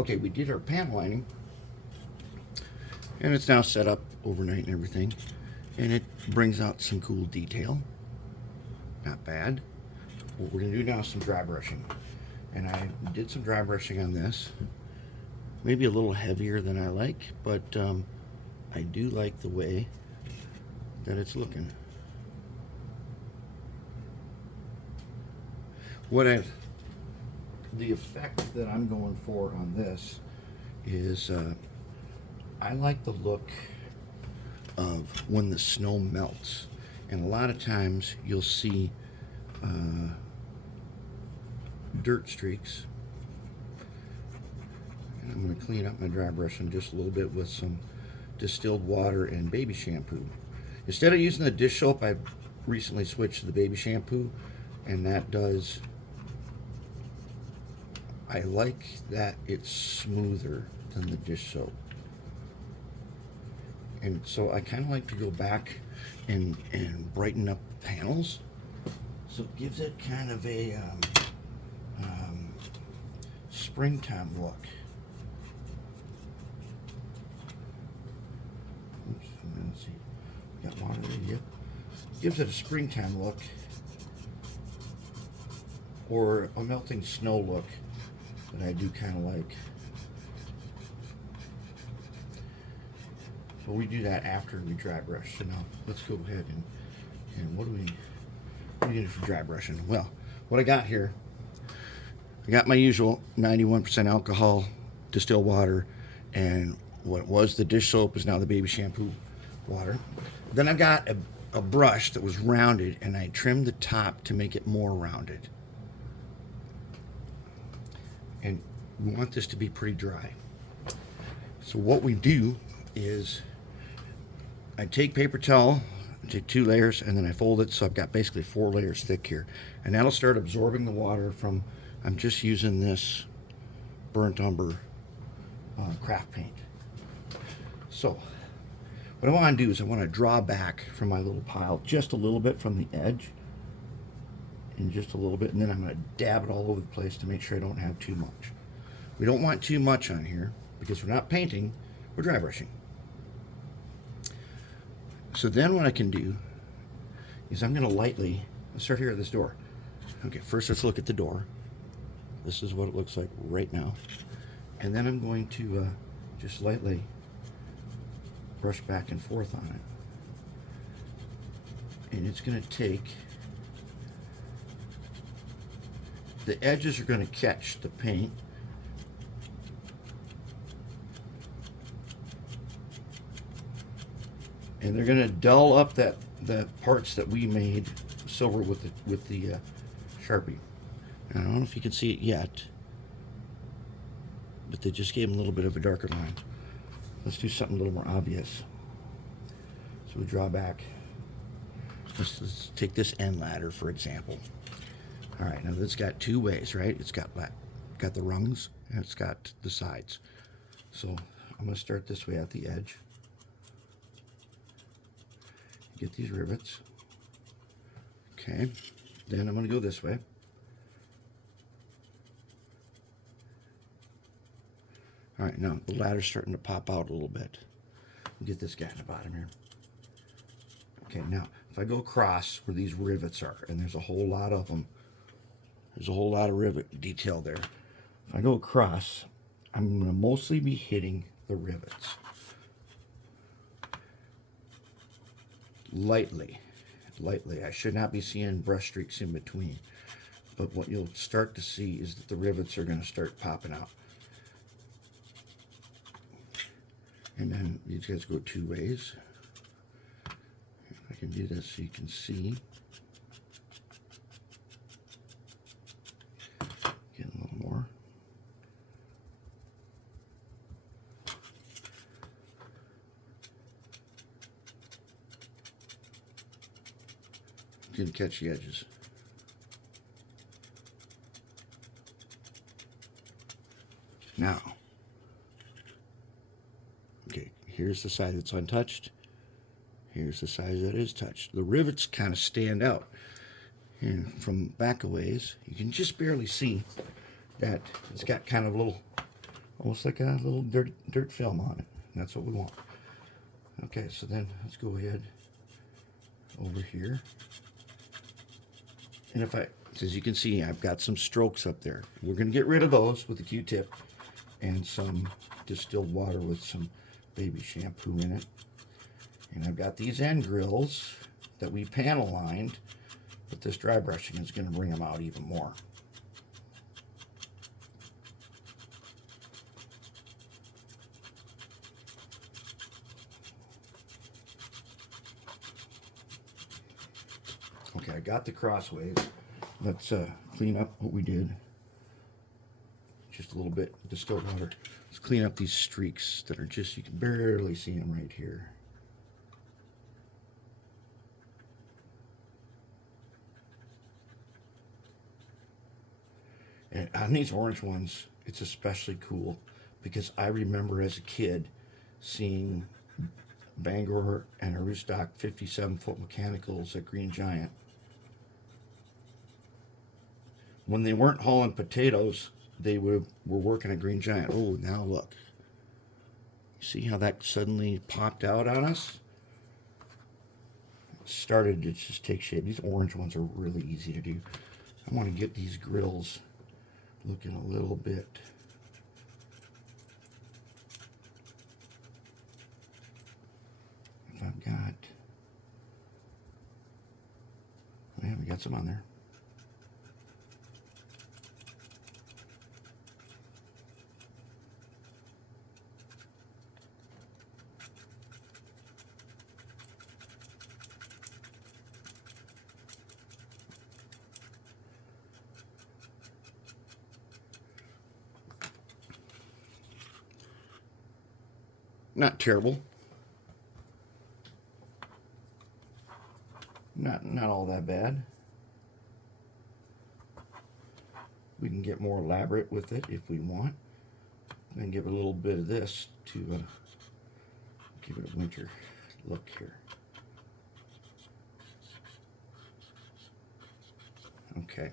Okay, we did our panel lining, and it's now set up overnight and everything, and it brings out some cool detail. Not bad. What we're gonna do now is some dry brushing, and I did some dry brushing on this. Maybe a little heavier than I like, but I do like the way that it's looking. The effect that I'm going for on this is I like the look of when the snow melts, and a lot of times you'll see dirt streaks. And I'm going to clean up my dry brushing just a little bit with some distilled water and baby shampoo. Instead of using the dish soap, I've recently switched to the baby shampoo, and that does, I like that it's smoother than the dish soap. And so I kind of like to go back and brighten up the panels, so it gives it kind of a springtime look. Oops, let's see, got water there. Yep. Gives it a springtime look, or a melting snow look that I do kind of like. So we do that after we dry brush. So now let's go ahead and what do we do for dry brushing? Well, what I got here, I got my usual 91% alcohol distilled water, and what was the dish soap is now the baby shampoo water. Then I got a brush that was rounded, and I trimmed the top to make it more rounded. And we want this to be pretty dry. So what we do is I take paper towel, I take 2 layers, and then I fold it so I've got basically 4 layers thick here. And that'll start absorbing the water from, I'm just using this burnt umber craft paint. So what I want to do is I want to draw back from my little pile just a little bit from the edge, and just a little bit, and then I'm going to dab it all over the place to make sure I don't have too much. We don't want too much on here because we're not painting, we're dry brushing. So then what I can do is I'm going to lightly, let's start here at this door. Okay, first let's look at the door. This is what it looks like right now. And then I'm going to just lightly brush back and forth on it. And it's going to take, the edges are going to catch the paint. And they're going to dull up the parts that we made silver with the Sharpie. And I don't know if you can see it yet, but they just gave them a little bit of a darker line. Let's do something a little more obvious. So we draw back. Let's take this end ladder, for example. All right, now this got 2 ways, right? It's got the rungs, and it's got the sides. So I'm going to start this way at the edge. Get these rivets. Okay, then I'm going to go this way. All right, now the ladder's starting to pop out a little bit. Get this guy in the bottom here. Okay, now if I go across where these rivets are, and there's a whole lot of them, there's a whole lot of rivet detail there. If I go across, I'm going to mostly be hitting the rivets. Lightly. I should not be seeing brush streaks in between. But what you'll start to see is that the rivets are going to start popping out. And then these guys go 2 ways. If I can do this so you can see. Get a little more. You can catch the edges. Now, okay, here's the side that's untouched. Here's the side that is touched. The rivets kind of stand out. And from back a ways, you can just barely see that it's got kind of a almost like a little dirt film on it. And that's what we want. Okay, so then let's go ahead over here. And if as you can see, I've got some strokes up there. We're going to get rid of those with the Q-tip and some distilled water with some baby shampoo in it. And I've got these end grills that we panel lined, but this dry brushing is going to bring them out even more. Okay, I got the crossways. Let's clean up what we did. Just a little bit of distilled water. Let's clean up these streaks that are just, you can barely see them right here. And on these orange ones, it's especially cool because I remember as a kid seeing Bangor and Aroostook 57-foot mechanicals at Green Giant. When they weren't hauling potatoes, they were working at Green Giant. Oh, now look. You see how that suddenly popped out on us? It started to just take shape. These orange ones are really easy to do. I want to get these grills looking a little bit if I've got, oh yeah, we got some on there. Not terrible. Not all that bad. We can get more elaborate with it if we want. And give it a little bit of this to give it a winter look here. Okay.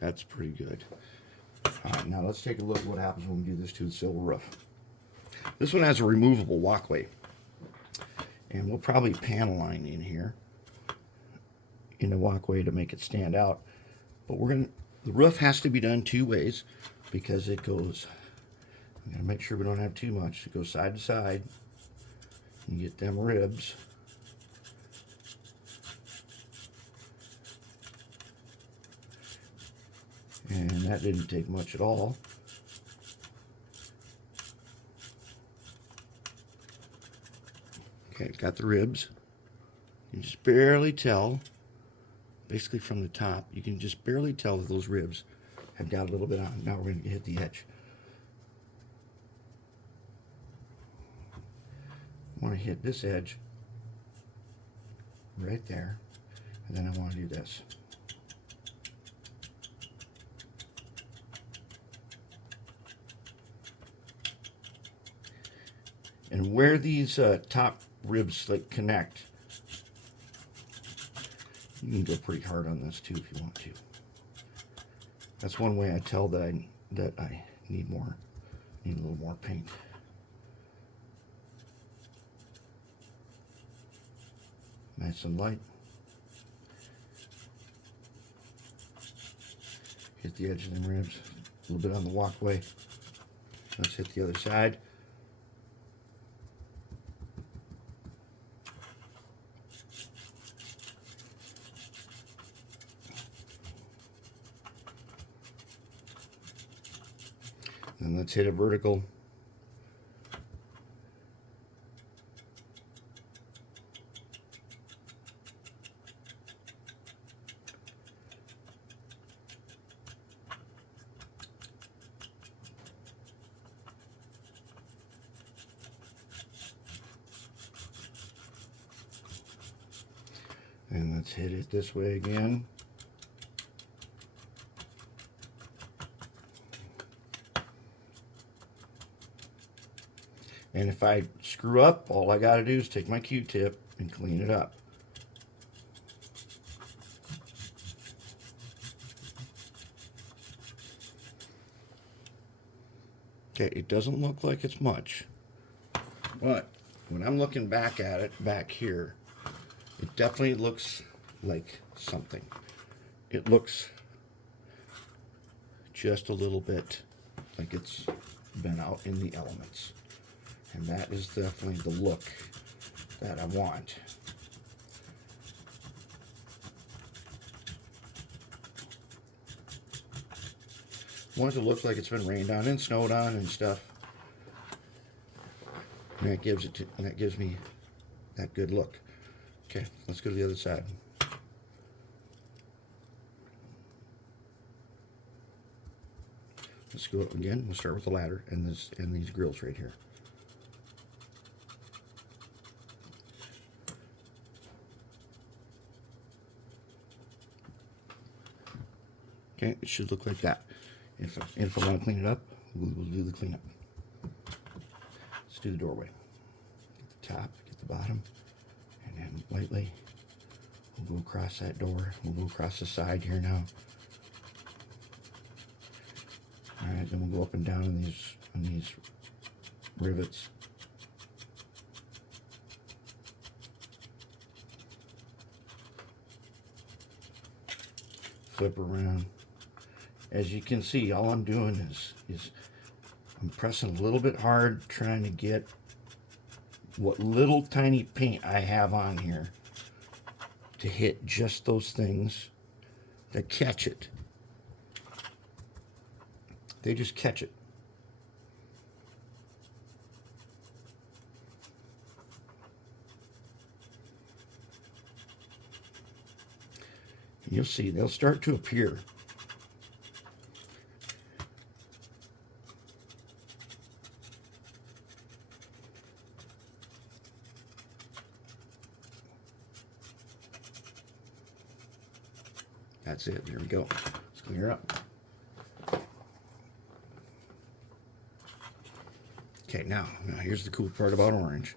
That's pretty good. Alright, now let's take a look at what happens when we do this to the silver roof. This one has a removable walkway. And we'll probably panel line in here in the walkway to make it stand out. But the roof has to be done two ways because it goes, I'm going to make sure we don't have too much. It goes side to side. You get them ribs. And that didn't take much at all. Okay, got the ribs. You can just barely tell, basically from the top, you can just barely tell that those ribs have got a little bit on. Now we're going to hit the edge. I want to hit this edge right there, and then I want to do this. And where these top ribs like connect, you can go pretty hard on this too if you want to. That's one way I tell that I need a little more paint. Nice and light. Hit the edge of them ribs, a little bit on the walkway. Let's hit the other side. And let's hit a vertical. And let's hit it this way again. And if I screw up, all I got to do is take my Q-tip and clean it up. Okay, it doesn't look like it's much, but when I'm looking back at it back here, it definitely looks like something. It looks just a little bit like it's been out in the elements, and that is definitely the look that I want. I want it to look like it's been rained on and snowed on and stuff. And that gives me that good look. Okay, let's go to the other side. Let's go again. We'll start with the ladder and these grills right here. Okay, it should look like that. If I want to clean it up, we'll do the cleanup. Let's do the doorway. Get the top, get the bottom, and then lightly we'll go across that door. We'll go across the side here now. All right, then we'll go up and down on these rivets. Flip around. As you can see, all I'm doing is I'm pressing a little bit hard, trying to get what little tiny paint I have on here to hit just those things that catch it. They just catch it. You'll see, they'll start to appear. That's it. There we go. Let's clear up. Okay, now here's the cool part about orange,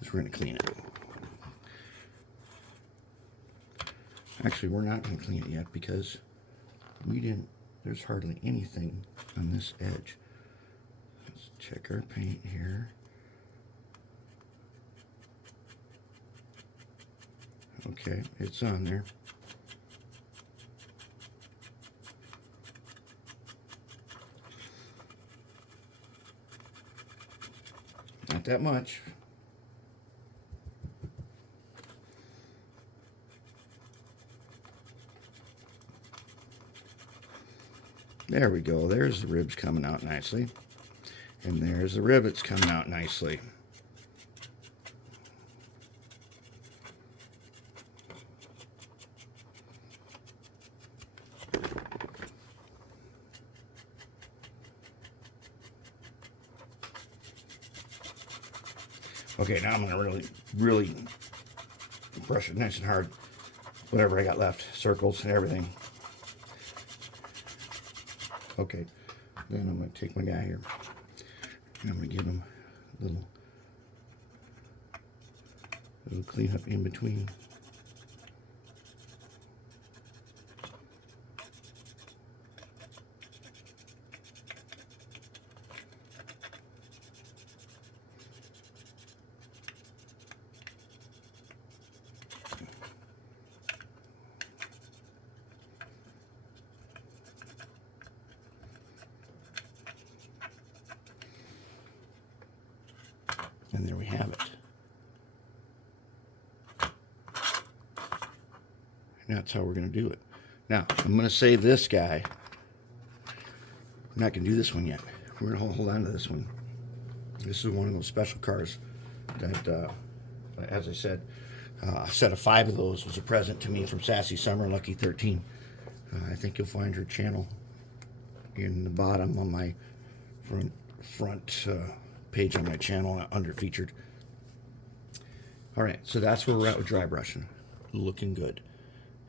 is we're going to clean it. Actually, we're not going to clean it yet because there's hardly anything on this edge. Let's check our paint here. Okay, it's on there. Not that much. There we go. There's the ribs coming out nicely. And there's the rivets coming out nicely. Okay, now I'm going to really brush it nice and hard. Whatever I got left, circles and everything. Okay, then I'm going to take my guy here, and I'm going to give him a little clean up in between. And there we have it. And that's how we're going to do it. Now, I'm going to save this guy. I'm not going to do this one yet. We're going to hold on to this one. This is one of those special cars that, as I said, a set of 5 of those was a present to me from Sassy Summer, Lucky 13. I think you'll find her channel in the bottom on my front page on my channel under featured. All right, so that's where we're at with dry brushing. Looking good.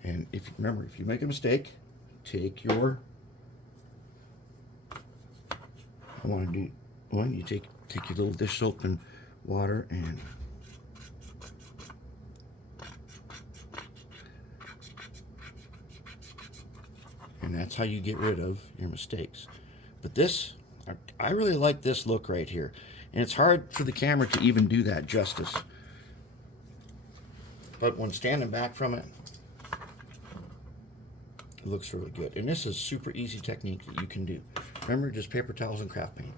And if you remember, if you make a mistake, take your you take your little dish soap and water and that's how you get rid of your mistakes. But this I really like this look right here. And it's hard for the camera to even do that justice. But when standing back from it, it looks really good. And this is super easy technique that you can do. Remember, just paper towels and craft paint.